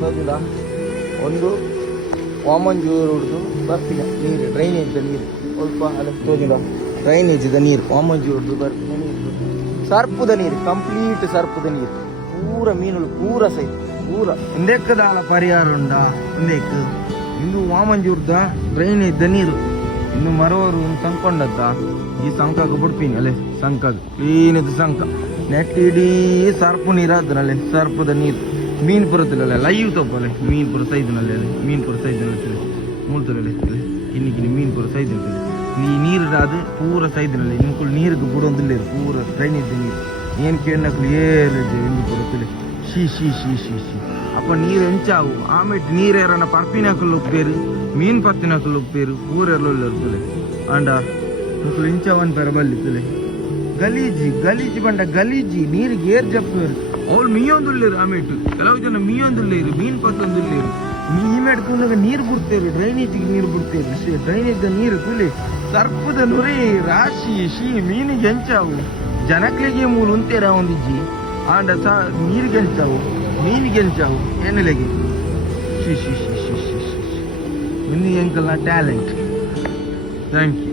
ನೋಡಿದ ಒಂದು ವಾಮಂಜೂರುದು ಬರ್ಪಿನ ನೀರು ಡ್ರೈನೇಜ್ ನೀರು ಸ್ವಲ್ಪ ಅಲ್ಲಿ ತೋದಿಲ್ಲ ಡ್ರೈನೇಜ್ ನೀರು ವಾಮಂಜೂರುದು ಬರ್ಪಿನ ನೀರು ಸರ್ಪದ ನೀರು ಕಂಪ್ಲೀಟ್ ಸರ್ಪದ ನೀರು ಪೂರ ಮೀನುಗಳು ಪೂರ ಸೈತ್ ಪೂರ ಎಂದೆಕ್ಕದಾಳ ಪರಿಹಾರ ಉಂಡ ಎಂದೆಕ್ ಇಂದು ವಾಮಂಜೂರ್ದ ಡ್ರೈನೇಜ್ ನೀರು ಇನ್ನು ಮರವರು ಸಂಕೊಂಡದ್ದ ಈ ಸಂಕಕ್ಕೆ ಬಿಡ್ತೀನಿ ಅಲ್ಲೇ ಸಂಕಗ್ ಕ್ಲೀನದು ಸಂಕ ನೆಟ್ ಇಡೀ ಸರ್ಪು ನೀರು ಆದ್ರಲ್ಲಿ ಸರ್ಪದ ನೀರು ಮೀನು ಬರುತ್ತಿಲ್ಲ ಲೈವ್ ತಪ್ಪಲೆ ಮೀನು ಪುರ ಸೈಜ್ನಲ್ಲಿ ಅಲ್ಲಿ ಮೀನು ಪುರ ಸೈಜ್ನಲ್ಲಿ ಮೂಳ್ತರಲ್ಲಿ ಕಿನ್ನಿ ಕಿನ್ನಿ ಮೀನು ಪುರ ಸೈಜ್ ಇರ್ತದೆ ನೀರು ಅದು ಪೂರ ಸೈಜ್ನಲ್ಲಿ ನಿಮ್ಗೆ ನೀರಿಗೆ ಬಿಡೋದಿಲ್ಲ ಪೂರ ಡ್ರೈನೇಜ್ ನೀರು ಏನು ಕೇಳಕ್ಲು ಏರಿದೆ ಎಂದು ಬರುತ್ತಿಲ್ಲ ಶೀ ಶೀ ಶೀ ಶೀ ಶೀ ಅಪ್ಪ ನೀರು ಹೆಂಚಾವು ಆಮೇಲೆ ನೀರು ಯಾರನ್ನ ಪರ್ಪಿನಾಕಲ್ ಉಪ್ಪೇರು ಮೀನು ಪತ್ತಿನಾಕಲ್ ಉಪ್ಪೇರು ಊರೆಲ್ಲ ಇರ್ತದೆ ಅಂಡ ಮಕ್ಕಳು ಇಂಚವನ್ ಪೆರ ಬಲ್ಲಿತ್ತಲೆ ಗಲೀಜಿ ಬಂಡ ಗಲೀಜಿ ನೀರಿಗೆ ಏರ್ ಜಪ್ಪೇರು ಅವ್ಳು ಮೀಯೊಂದುಳ್ಳೇರು ಆಮೇಟು ಕೆಲವು ಜನ ಮೀಯೊಂದುಳ್ಳೇರು ಮೀನು ಪತ್ತೊಂದುಳ್ಳೇರು ಈ ಮೇಡ್ಕೊಂಡಾಗ ನೀರು ಬಿಡ್ತೇರು ಡ್ರೈನೇಜಿಗೆ ನೀರು ಬಿಡ್ತೇರು ಡ್ರೈನೇಜ್ ನೀರು ತುಳಿ ಸರ್ಪದ ನುರಿ ರಾಶಿ ಮೀನಿಗೆ ಹೆಂಚಾವು ಜನಕ್ಲಿಗೆ ಮೂಲ ಉಂತೇರ ಒಂದಿಜ್ಜಿ ಆಂಡ ನೀರಿಗೆ ಹೆಂಚಾವು ಮೀನಿಗೆ ಹೆಂಚಾವು ಏನಿಲೆಗೆ ಶಿ ಶಿ ಶಿ ಶಿ ಶಿ ಶಿ ಶಿ ಇಂದು ಎಂಕಲ್ನ ಟ್ಯಾಲೆಂಟ್ ಥ್ಯಾಂಕ್ ಯು.